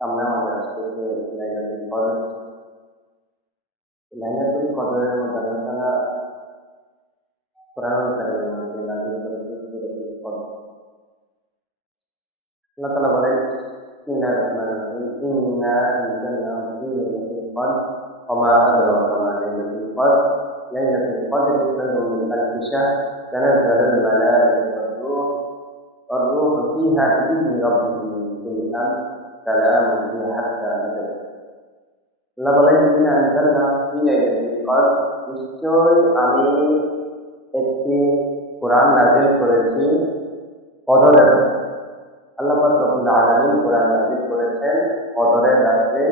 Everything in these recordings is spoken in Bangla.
সামনে আমাদের আসতেছে লাইলাতুল কদর। লাইলাতুল কদরের মধ্যে আল্লাহ তাআলা কোরআনুল কারীমের মধ্যে নাযিল করেছেন সূরাতুল কদর। আল্লাহ তাআলা বলেন, বিসমিল্লাহির রহমানির রহিম, ইন্না আনজালনাহু ফী লাইলাতুল কদর ওয়া মা আদরাকা মা লাইলাতুল কদর লাইলাতুল কদরি খায়রুম মিন আলফি শাহর তানাজ্জালুল মালায়েকাতু ওয়ার-রূহু ফীহা বিইذনি রাব্বিহিম মিন কুল্লি আমর সালামুন হিয়া হাত্তা মাতলা। আল্লাহ বলেন, ইন্না আনজালনাহু ফী লাইলাতুল কদর, নিশ্চয় আমি একটি কোরআন নাযিল করেছি কদরের রাতে। আল্লাহ পাক রব্বুল আলামিন কোরআন নাযিল করেছেন কদরের রাতে।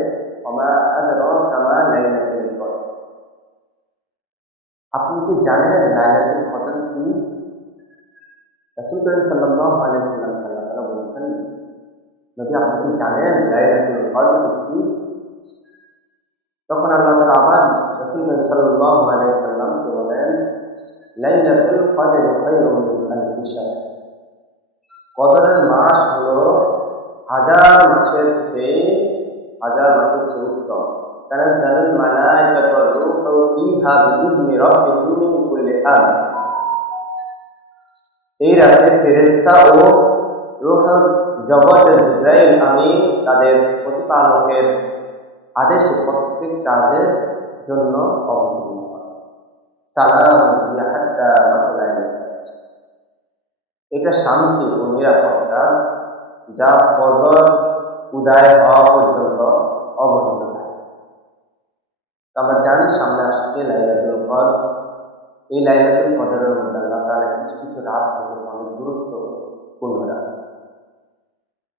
ওমা আদরাকা মা লাইলাতুল কদর, আপনি কি জানেন লাইলাতুল কদর কি? রাসূল করিম সাল্লাল্লাহু আলাইহি ওয়াসাল্লাম আল্লাহ তাআলা বলেছেন, নবী আপনি কি জানেন লাইলাতুল কদর কি? তখন আল্লাহ তাআলা আবার রাসূল করিম সাল্লাল্লাহু আলাইহি ওয়াসাল্লামকে বলেন, লাইলাতুল কদরি খায়রুম মিন আলফি শাহর, কদরের মাস হলো হাজার মাসের চেয়ে উত্তম। তানাজ্জালুল মালায়েকাতু ওয়ার-রূহু ফীহা বিইذনি রাব্বিহিম মিন কুল্লি আমর, এই রাতে ফেরেশতা ও রূহুল জগৎ জিবরাইল আমিন তাদের প্রতিপালকের আদেশে প্রত্যেক কাজের জন্য অবতীর্ণ হয়। সালামুন হিয়া হাত্তা মাতলাইল ফাজর, এটা শান্তি ও নিরাপত্তা যা ফজর উদয় হওয়া পর্যন্ত অবহিত থাকে। আমরা জানি সামনে আসছে লাইলাতুল কদর। এই লাইলাতুল কদরের মধ্যে আল্লাহ তাআলা কিছু কিছু রাত রেখেছে অনেক গুরুত্বপূর্ণ রাত।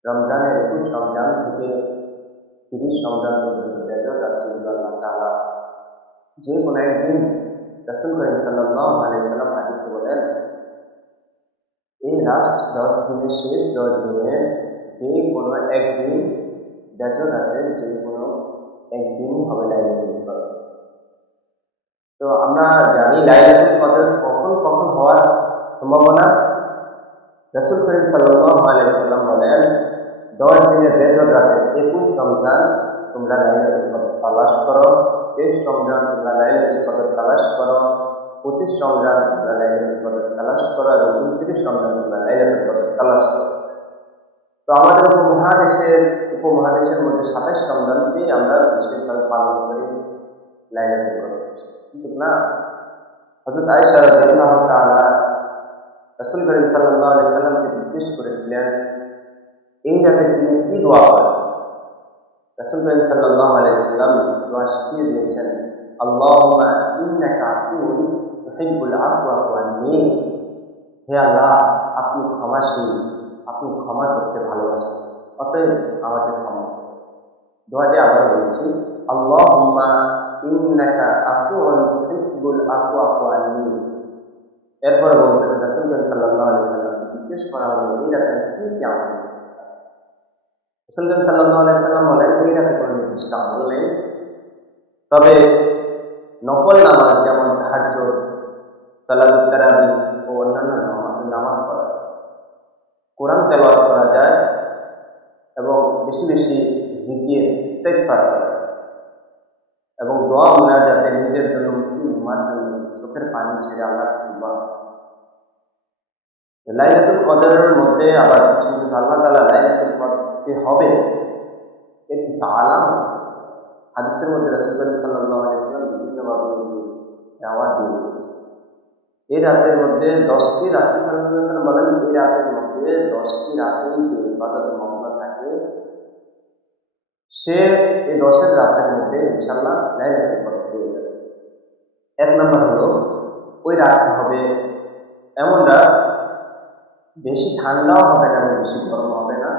রমজানের 21 রমজান থেকে 30 রমজান পর্যন্ত বেজর রাতগুলো আল্লাহ তাআলা যে কোনো একদিন, রাসূল করিম সাল্লাল্লাহু আলাইহি ওয়াসাল্লাম হাদিসে বলেন, এই লাস্ট 10 দিনের শেষ 10 দিনের যে কোনো একদিন, বেজর রাতের যে কোনো একদিনই হবে লাইলাতুল কদর। তো আমরা জানি লাইলাতুল কদর কখন কখন হওয়ার সম্ভাবনা। রাসূল করিম সাল্লাল্লাহু আলাইহি ওয়াসাল্লাম বলেন, 10 দিনের বেজর রাতে 21 রমজান তোমরা লাইলাতুল কদর তালাশ করো, 23 রমজান তোমরা লাইলাতুল কদর তালাশ করো, 25 রমজান তোমরা লাইলাতুল কদর তালাশ করো এবং 29 রমজান তোমরা লাইলাতুল কদর তালাশ করো। তো আমাদের উপমহাদেশের মধ্যে 27 রমজানকেই আমরা বিশেষভাবে পালন করি লাইলাতুল কদর, কিন্তু না। হযরত আয়েশা রাদিয়াল্লাহু তাআলা রাসূল করিম সাল্লাল্লাহু আলাইহি ওয়াসাল্লামকে জিজ্ঞেস করেছিলেন, এই রাতে তিনি কি দোয়া করেন? রাসূল করিম সাল্লাল্লাহু আলাইহি ওয়াসাল্লাম দোয়া শিখিয়ে দিয়েছেন, আল্লাহুম্মা ইন্নাকা আফুউন তুহিব্বুল আফওয়া ফা'ফু আন্নী, হে আল্লাহ আপনি ক্ষমাশীল, আপনি ক্ষমা করতে ভালোবাসেন, অতএব আমাকে ক্ষমা করুন। দোয়াটি আবার বলছি, আল্লাহুম্মা ইন্নাকা আফুউন তুহিব্বুল আফওয়া ফা'ফু আন্নী। এরপরে বলতেন, রাসূল করিম সাল্লাল্লাহু আলাইহি ওয়াসাল্লামকে জিজ্ঞেস করা হলো, এই রাতে কি আমল? রাসূল করিম সাল্লাল্লাহু আলাইহি ওয়াসাল্লাম বলেন, এই রাতে কোনো নির্দিষ্ট আমল নেই, তবে নফল নামাজ যেমন তাহাজ্জুদ, সালাতুত তারাবি ও অন্যান্য নামাজ পড়া, কোরআন তেলাওয়াত করা যায় এবং বেশি বেশি জিকির ইস্তেগফার করা যায় এবং দোয়া মুনাজাতে নিজের জন্য, মুসলিম উম্মার জন্য চোখের পানি ছেড়ে আল্লাহর কাছে দোয়া। লাইলাতুল কদরের মধ্যে আবার কিছু আল্লাহ তাআলা লাইলাতুল কদর যে হবে এর কিছু আলামত হাদিসের মধ্যে রাসূল করিম সাল্লাল্লাহু আলাইহি ওয়াসাল্লাম বিভিন্নভাবে দাওয়াত দিয়ে দিয়েছেন। এই রাতের মধ্যে 10টি রাসূল সাল্লাল্লাহু আলাইহি ওয়াসাল্লাম বলেন, এই রাতের মধ্যে 10টি রাতে যে ইবাদতে মগ্ন থাকে সে এই 10 রাতের মধ্যে ইনশাআল্লাহ লাইলাতুল কদর পেয়ে যাবে। এক নম্বর হলো, ওই রাতটি হবে এমন রাত, বেশি ঠান্ডাও হবে না এবং বেশি গরম হবে না,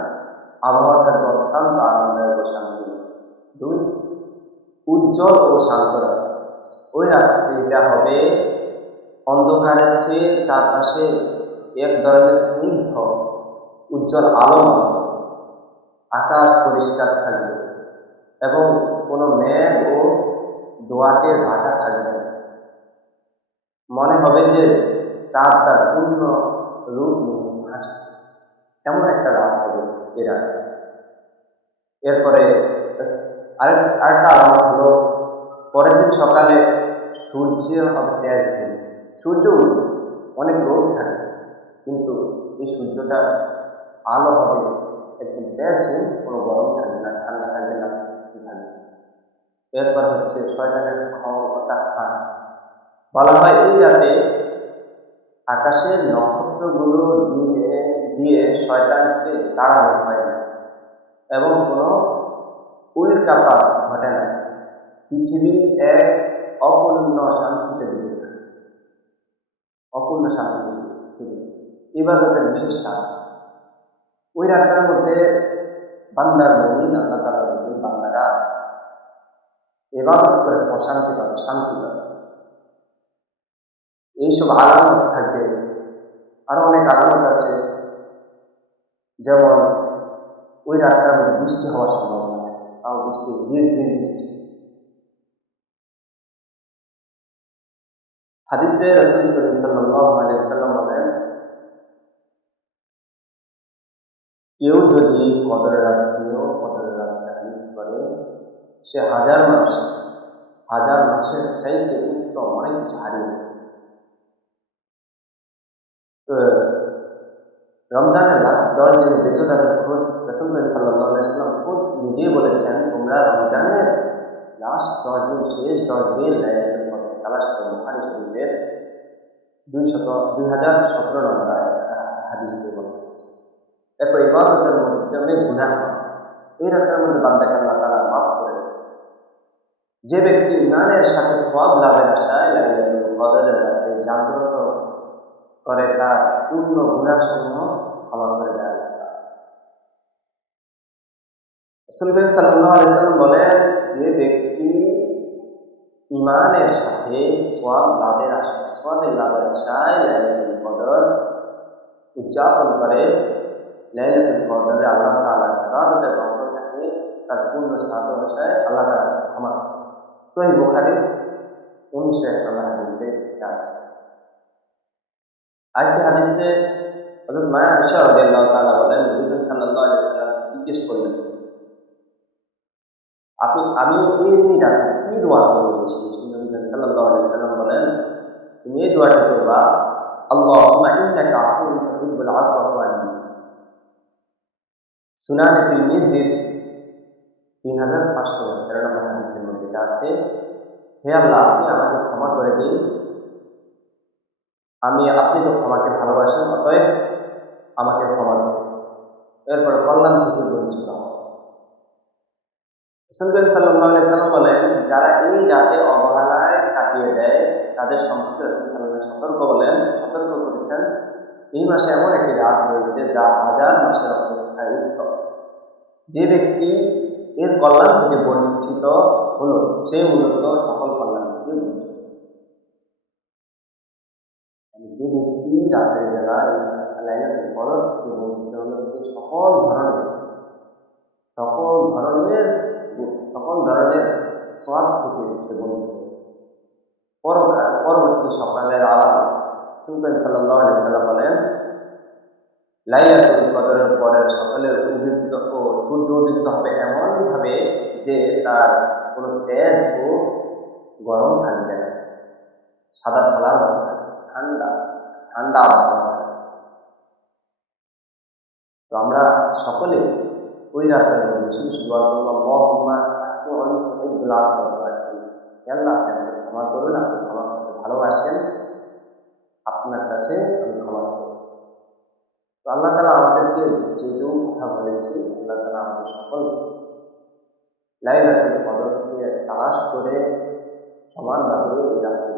আবহাওয়া থাকবে অত্যন্ত আরামদায়ক ও শান্তিময়। 2, উজ্জ্বল ও শান্ত রাত। ওই রাত্রিটা হবে অন্ধকারের চেয়ে চারপাশে এক ধরনের স্নিগ্ধ উজ্জ্বল আলো মাত্র, আকাশ পরিষ্কার থাকবে এবং কোনো মেঘ ও দোয়াতে ঢাকা থাকবে না। মনে হবে যে চাঁদ তার পূর্ণ রূপ নিয়ে আসছে, এমন একটা রাত হবে এ রাত। এরপরে আরেকটা আলামত হলো পরের দিন সকালে সূর্য হবে তেজহীন। সূর্য অনেক রোদ থাকে, কিন্তু এই সূর্যটা আলো হবে একদম তেজহীন, কোনো গরম থাকবে না, ঠান্ডা থাকবে না, কিছু থাকবে না। এরপর হচ্ছে শয়তানের ক্ষমতা হ্রাস। বলা হয় এই রাতে আকাশের নক্ষত্রগুলো দিয়ে দিয়ে শয়তানকে তাড়ানো হয় না, এবং কোনো উল্কাপাত ঘটে না। পৃথিবী এক অপূর্ণ শান্তিতে ডুবে থাকে, অপূর্ণ শান্তিতে ডুবে। ইবাদতের বিশেষ কাজ ওই রাতটার মধ্যে বান্দার মুমিন আল্লাহ তাআলার মুমিন বান্দারা ইবাদত করে প্রশান্তি পাবে, শান্তি পাবে। এইসব আলামত থাকবে। আরো অনেক আলামত আছে, যেমন ওই রাতটার মধ্যে বৃষ্টি হওয়ার সম্ভাবনা, তাও বৃষ্টি, ঝিরঝির বৃষ্টি। হাদিসে রাসূল করিম সাল্লাল্লাহু আলাইহি ওয়াসাল্লাম বলেন, কেউ যদি কদরের রাতটা মিস করে, সে হাজার মাসের চাইতে উত্তম অনেক কিছু হারিয়ে ফেলে। তো রমজানের লাস্ট 10 দিন বেজোড়াদের খোঁজ রাসূল করিম সাল্লাল্লাহু আলাইহি ওয়াসাল্লাম খোদ নিজেই বলেছেন, তোমরা রমজানের লাস্ট 10 দিন, শেষ 10 দিন লাইলাতুল কদর তালাশ করো। বুখারী শরীফের 2017 নম্বর হাদিসে বলা হয়েছে। এরপর ইবাদতের মধ্যে অনেক গুনাহ হয়, এই রাতের মধ্যে বান্দাকে আল্লাহ তাআলা মাফ করে দেন। যে ব্যক্তি ঈমানের সাথে সওয়াব লাভের আশায় লাইলাতুল কদরের রাতে জাগ্রত করে, তার পূর্ণ গুনাহসমূহ ক্ষমা করে দেয় আল্লাহ তাআলা। রাসূল করিম সাল্লাল্লাহু আলাইহি ওয়াসাল্লাম বলেন, যে ব্যক্তি ঈমানের সাথে সওয়াবের লাভের আশায় লাইলাতুল কদর উদযাপন করে, লাইলাতুল কদরে আল্লাহ তাআলার ইবাদতের বরকত থাকে, তার পূর্ণ সাধ অনুসারে আল্লাহ তাআলা ক্ষমা করেন। সহিহ বুখারী 1901 নম্বর হাদিসে এটা আছে। আরেকটি হাদিসে হযরত মা আয়েশা রাদিয়াল্লাহু তাআলা বলেন, নবী সাল্লাল্লাহু আলাইহি ওয়াসাল্লাম জিজ্ঞেস করলেন, আমি এই রাতে কি দোয়া করব? নবী সাল্লাল্লাহু আলাইহি ওয়াসাল্লাম বলেন, তুমি এই দোয়াটা করবা, আল্লাহুম্মা ইন্নাকা আফুউন তুহিব্বুল আফওয়া ফা'ফু আন্নী। সুনানে তিরমিজির 3513 নম্বর হাদিসের মধ্যে এটা আছে, হে আল্লাহ, আপনি আমাকে ক্ষমা করে দিন, আপনি তো ক্ষমাকে ভালোবাসেন, অতএব আমাকে ক্ষমা করুন। এরপর কল্যাণ থেকে বঞ্চিত হওয়া। রাসূল করিম সাল্লাল্লাহু আলাইহি ওয়াসাল্লাম বলেন, যারা এই রাতে অবহেলায় কাটিয়ে দেয়, তাদের সম্পর্কে রাসূল সাল্লাল্লাহু আলাইহি ওয়াসাল্লাম সতর্ক করেছেন, এই মাসে এমন একটি রাত রয়েছে যা হাজার মাসের অপেক্ষায় উত্তম। যে ব্যক্তি এর কল্যাণ থেকে বঞ্চিত হলো, সে মূলত সকল কল্যাণ থেকে বঞ্চিত। যে ব্যক্তি রাতের বেলায় লাইলাতুল কদর থেকে বঞ্চিত হলো, সে সকল ধরনের সওয়াব থেকে সে বঞ্চিত। পরবর্তী সকালের আলামত, রাসূল করিম সাল্লাল্লাহু আলাইহি ওয়াসাল্লাম বলেন, লাইলাতুল কদরের পরের সকালে সূর্য উদিত হবে এমন ভাবে যে তার কোনো তেজ ও গরম থাকবে না, সাদা কালার মতো থাকবে, ঠান্ডা ঠান্ডা আবহাওয়া। তো আমরা সকলে ওই রাতের মধ্যে বেশি বেশি দোয়া করবো, আল্লাহুম্মা আফুউন তুহিব্বুল আফওয়া ফা'ফু আন্নী। হে আল্লাহ, আপনি আমাকে ক্ষমা করুন, আপনি ক্ষমা করতে ভালোবাসেন, আপনার কাছে আমি ক্ষমা চাই। তো আল্লাহ তাআলা আমাদেরকে যেটুকু কথা বলেছি, আল্লাহ তাআলা আমাদের সকলকে লাইলাতুল কদরকে তালাশ করে সমানভাবে ওই রাতটি